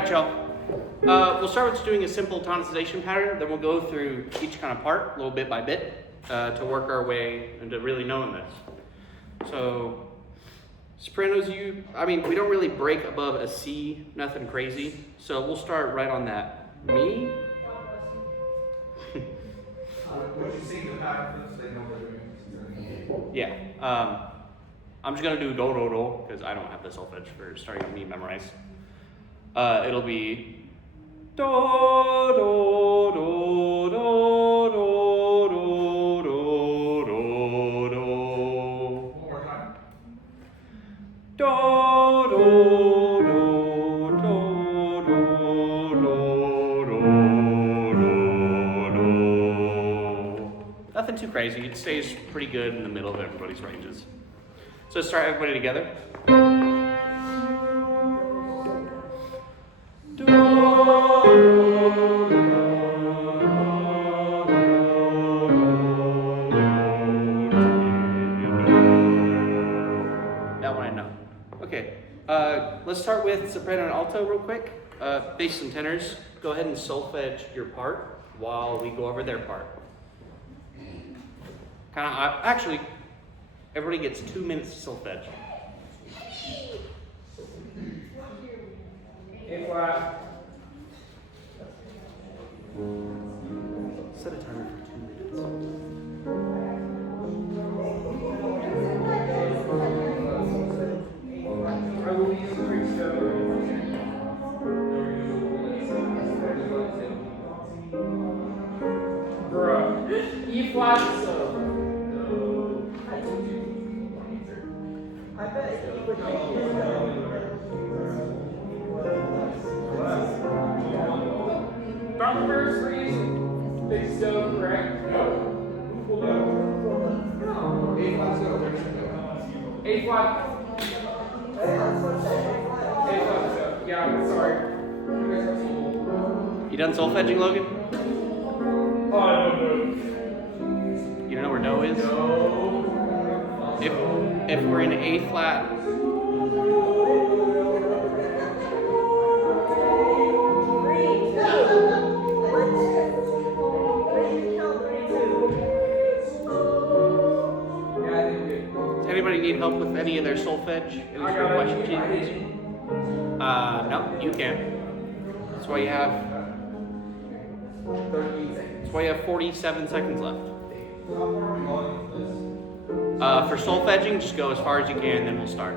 right, y'all. We'll start with doing a simple tonicization pattern, then we'll go through each kind of part, a little bit by bit, to work our way into really knowing this. So, sopranos, we don't really break above a C, nothing crazy. So we'll start right on that. Mi. Would you sing the pattern so they know what they're doing? Yeah. I'm just gonna do do do do because I don't have the solfege for starting with me memorized. It'll be do do do do do do do do do. One more time. Do do do do do do do do. Nothing too crazy. It stays pretty good in the middle of everybody's ranges. So let's start everybody together. That one I know. Okay, let's start with soprano and alto real quick. Bass and tenors, go ahead and solfege your part while we go over their part. Actually, everybody gets 2 minutes to solfege. A flat. Set a timer for 2 minutes. I will use the free Bruh. E flat so. I bet he would make it. Dr. Bears freeze. Big stone, correct? No. A flat go. A flat. A flat so. Yeah, I'm sorry. You guys are so. You done solfeging, Logan? Oh, I don't know. You don't know where do is? No. If we're in A flat, Yeah, I think we does anybody need help with any of their solfege? Any I sort of got question it. sheets? No, you can. That's why you have 47 seconds left. For solfeging, just go as far as you can, then we'll start.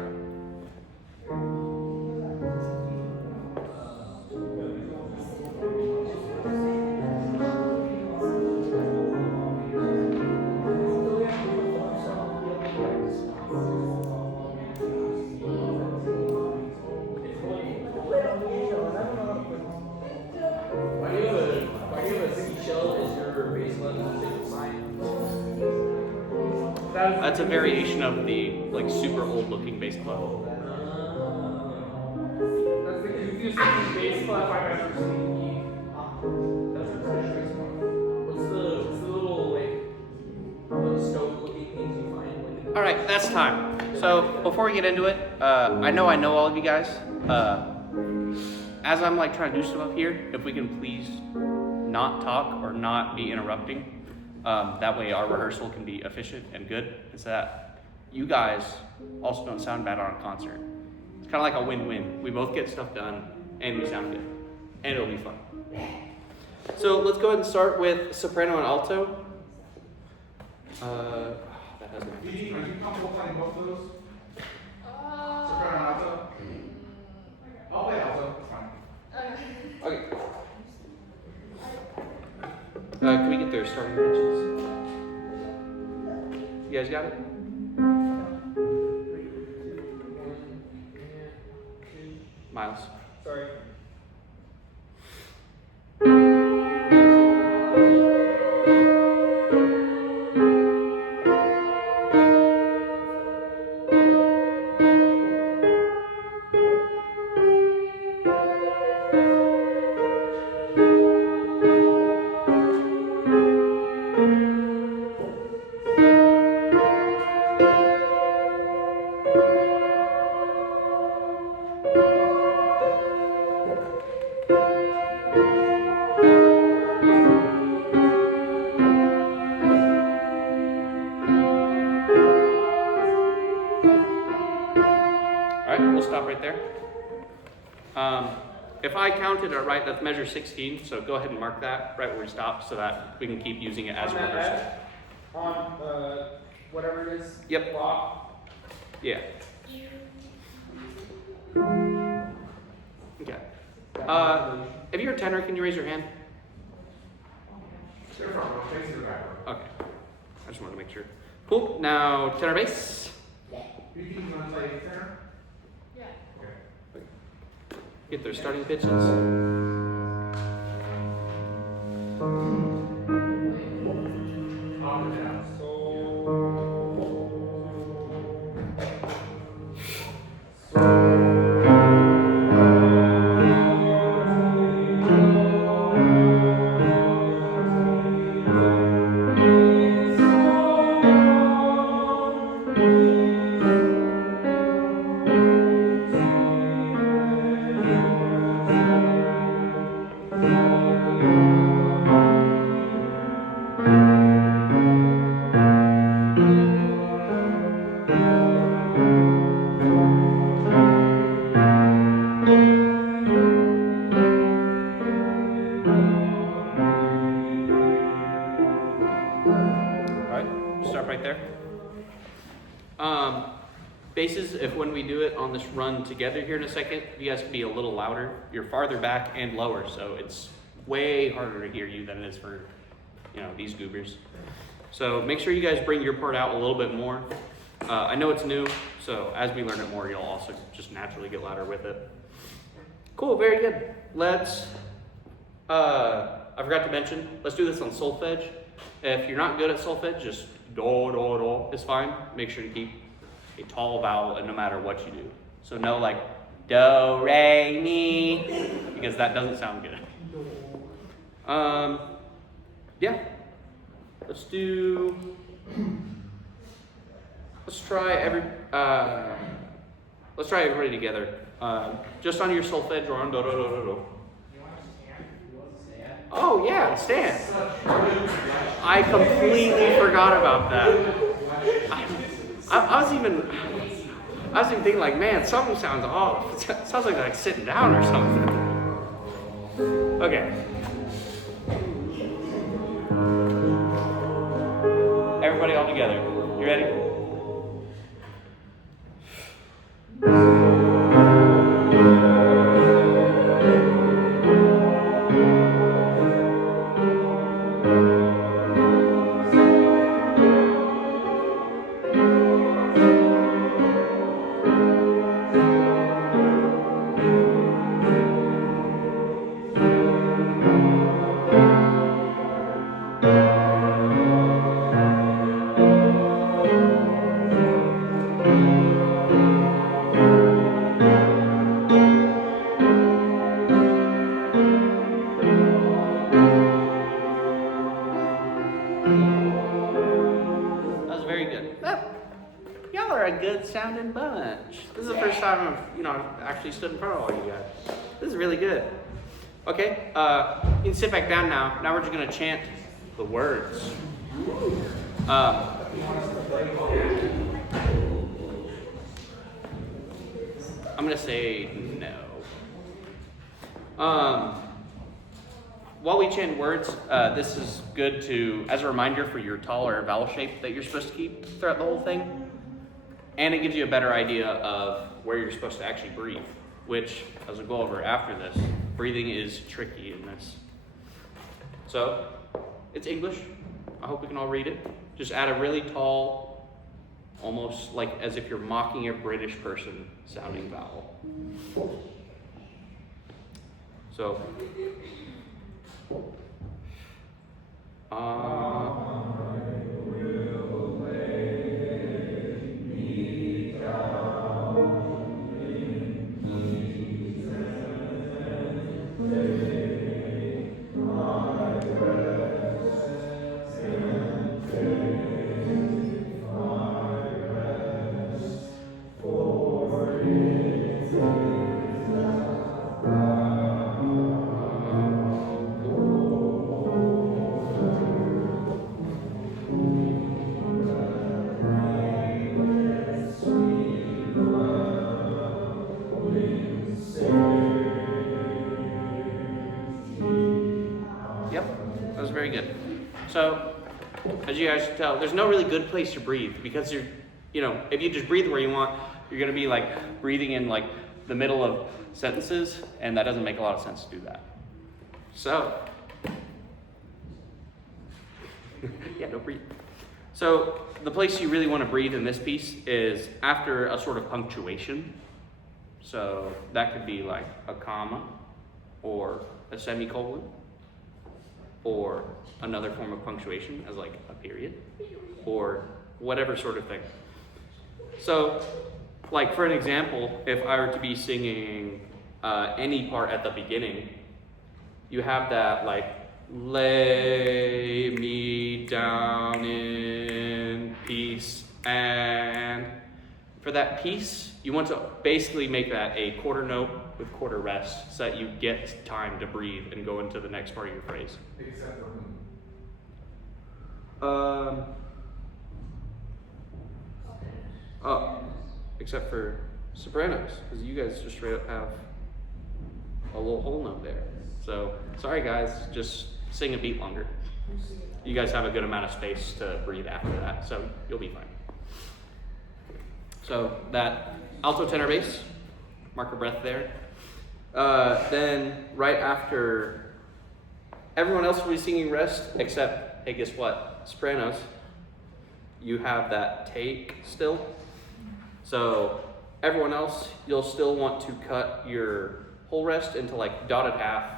Why do you have a seashell as your base level sign? That's a variation of the super old looking bass clef. That's the confusing base clef I've ever seen. That's a British bass clef. What's the little stove looking things you find? All right, that's time. So before we get into it, I know all of you guys. As I'm trying to do stuff up here, if we can please not talk or not be interrupting. That way our rehearsal can be efficient and good. It's that you guys also don't sound bad on a concert. It's kind of like a win-win. We both get stuff done and we sound good. And it'll be fun. So let's go ahead and start with soprano and alto. That has Are you comfortable playing both of those? Soprano and alto? I'll play alto, it's fine. Okay. Can we get their starting pitches? You guys got it? Miles. Sorry. right, we'll stop right there. If I counted it right, that's measure 16, so go ahead and mark that right where we stopped so that we can keep using it as a On that rehearsal. edge, on whatever it is. Yep. Block. Yeah. Okay. If you're a tenor, can you raise your hand? You're front row, face your back row. Okay. I just wanted to make sure. Cool. Now tenor bass. You think you want to play tenor? Yeah. Okay. Get their starting pitches. Up or down? Stop right there. Basses, if when we do it on this run together here in a second, you guys can be a little louder. You're farther back and lower, so it's way harder to hear you than it is for, these goobers. So make sure you guys bring your part out a little bit more. I know it's new, so as we learn it more, you'll also just naturally get louder with it. Cool, very good. Let's, I forgot to mention, let's do this on solfege. If you're not good at solfege, just do, do, do is fine. Make sure to keep a tall vowel no matter what you do. So no like do, re, mi, because that doesn't sound good. Yeah. Let's try everybody together. Just on your solfege or on do, do, do, do, do. Oh yeah, stand. I completely forgot about that. I was even thinking like, man, something sounds off. It sounds like sitting down or something. Okay. Everybody all together. You ready? Y'all are a good sounding bunch. This is the first time I've actually stood in front of all you guys. This is really good. Okay, you can sit back down now. Now we're just gonna chant the words. I'm gonna say no. While we chant words, this is good as a reminder for your taller vowel shape that you're supposed to keep throughout the whole thing. And it gives you a better idea of where you're supposed to actually breathe, which, as we'll go over after this, breathing is tricky in this. So, it's English. I hope we can all read it. Just add a really tall, almost like as if you're mocking a British person sounding vowel. So, So, as you guys can tell, there's no really good place to breathe because you're, you know, if you just breathe where you want, you're gonna be like breathing in like the middle of sentences, and that doesn't make a lot of sense to do that. So, yeah, don't breathe. So, the place you really want to breathe in this piece is after a sort of punctuation. So, that could be like a comma, or a semicolon, or another form of punctuation as like a period, or whatever sort of thing. So, like for an example, if I were to be singing any part at the beginning, you have that like, lay me down in peace, and for that piece, you want to basically make that a quarter note with quarter rest so that you get time to breathe and go into the next part of your phrase. Except for whom? Except for sopranos, because you guys just straight up have a little whole note there. So, sorry guys, just sing a beat longer. You guys have a good amount of space to breathe after that, so you'll be fine. So, that alto, tenor, bass, mark a breath there. Then, right after, everyone else will be singing rest, except, hey, guess what? Sopranos, you have that take still. So, everyone else, you'll still want to cut your whole rest into like dotted half,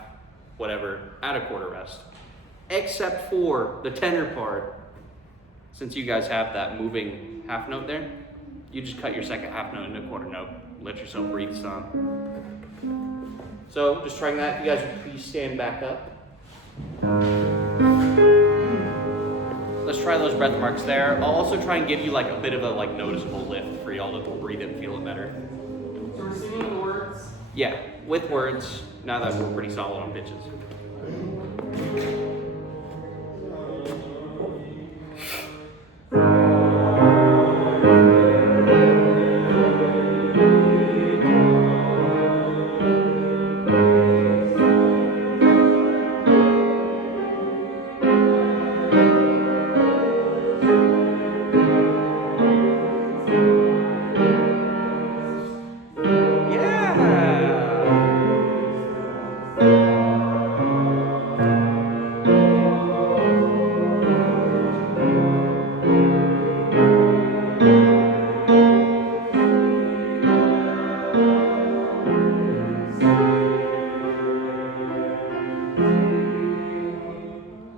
whatever, at a quarter rest. Except for the tenor part, since you guys have that moving half note there, you just cut your second half note into a quarter note. Let yourself breathe some. So, just trying that. You guys would please stand back up. Let's try those breath marks there. I'll also try and give you like a bit of a like noticeable lift for y'all to breathe it and feel it better. So we're singing the words. Yeah, with words, now that we're pretty solid on pitches.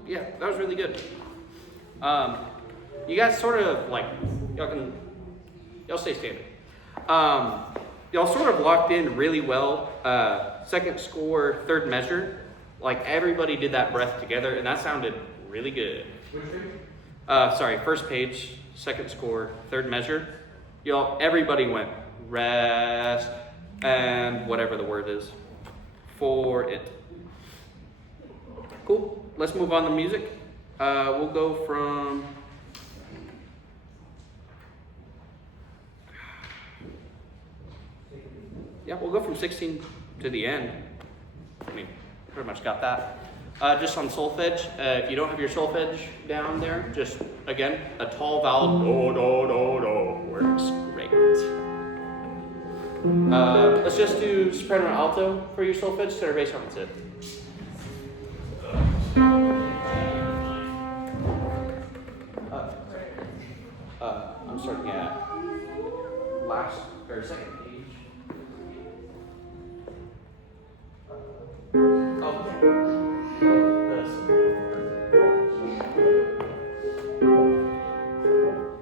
Yeah, that was really good. You guys sort of like, y'all stay standing. Y'all sort of locked in really well. Second score, third measure. Like everybody did that breath together and that sounded really good. Which page? Sorry, first page, second score, third measure. Y'all, everybody went rest and whatever the word is for it. Cool. Let's move on to music. We'll go from. Yeah, we'll go from 16 to the end. I mean, pretty much got that. Just on solfege, if you don't have your solfege down there, just again, a tall vowel, do, do, do, do, works great. Let's just do soprano and alto for your solfege, tenor, bass, horn, that's it. I'm starting at last or second page.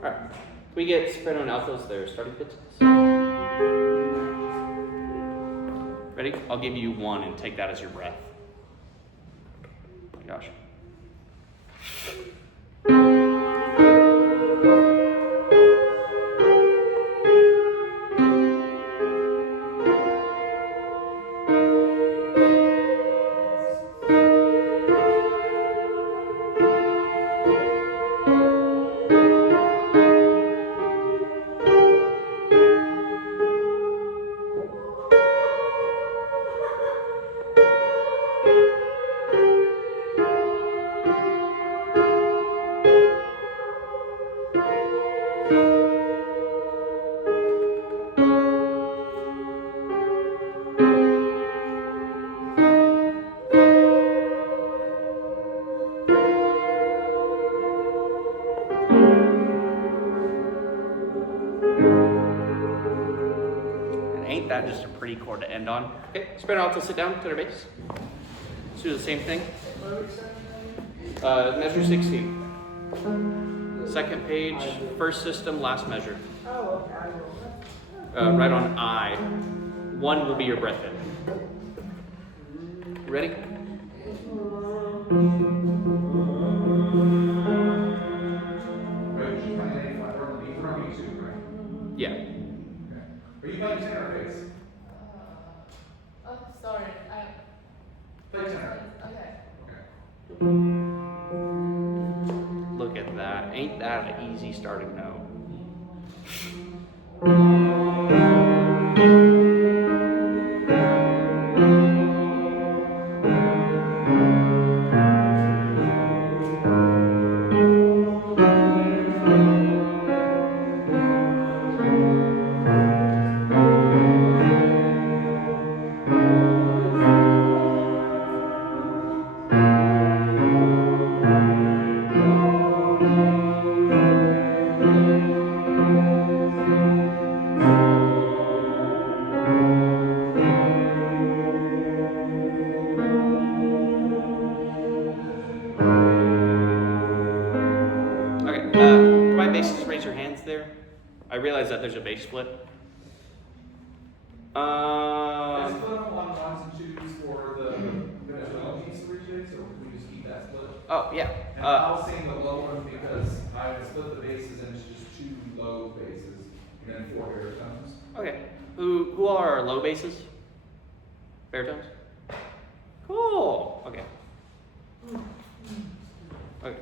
Alright, we get soprano and altos there, starting pitches. Ready? I'll give you one and take that as your breath. Oh my gosh. ain't that just a pretty chord to end on? Okay, soprano alto, sit down, tenor bass. Let's do the same thing. Measure 16. Second page, first system, last measure. Oh, okay, I will. Right on I. 1 will be your breath in. You ready? Right, you playing A flat or on the D from E2, right? Yeah. Okay. Are you playing tenor or bass? Oh, sorry. Play tenor. Okay. Okay. Look at that. Ain't that an easy starting note? Okay, my bassists, raise your hands there. I realize that there's a bass split. Is split on ones and twos for the Venezuelan piece originally, so we just keep that split? Oh, yeah. And I'll sing the low one because I split the basses and it's just 2 low basses and then 4 baritones. Okay. Who are our low basses? Baritones? Cool. Okay. Okay.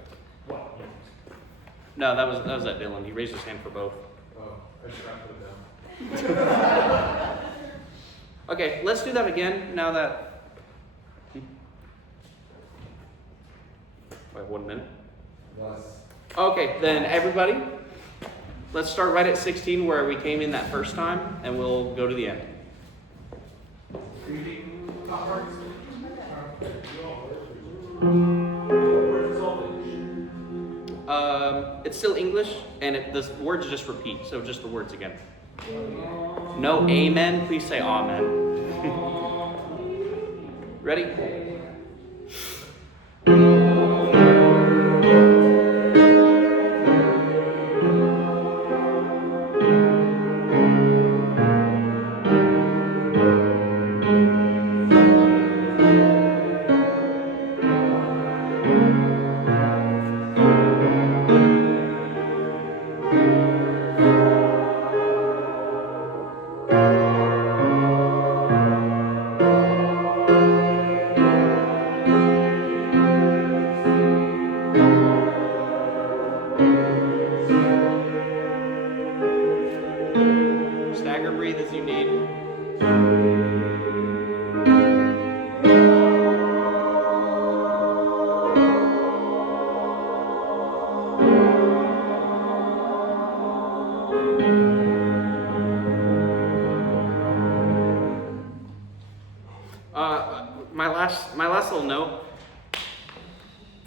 No, that was that Dylan. He raised his hand for both. Oh, I should have put it down. Okay, let's do that again now that. I have 1 minute. Less. Okay, then everybody, let's start right at 16 where we came in that first time, and we'll go to the end. Are you taking top parts? Where's the solfege? It's still English, and the words just repeat, so just the words again. No amen, please say amen. Ready? Stagger breathe as you need. My last little note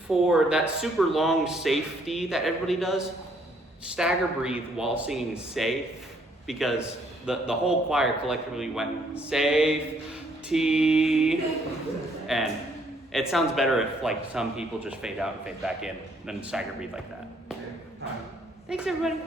for that super long safety that everybody does. Stagger breathe while singing safe, because the whole choir collectively went safety, and it sounds better if like some people just fade out and fade back in than stagger breathe like that. Okay, time. Thanks everybody.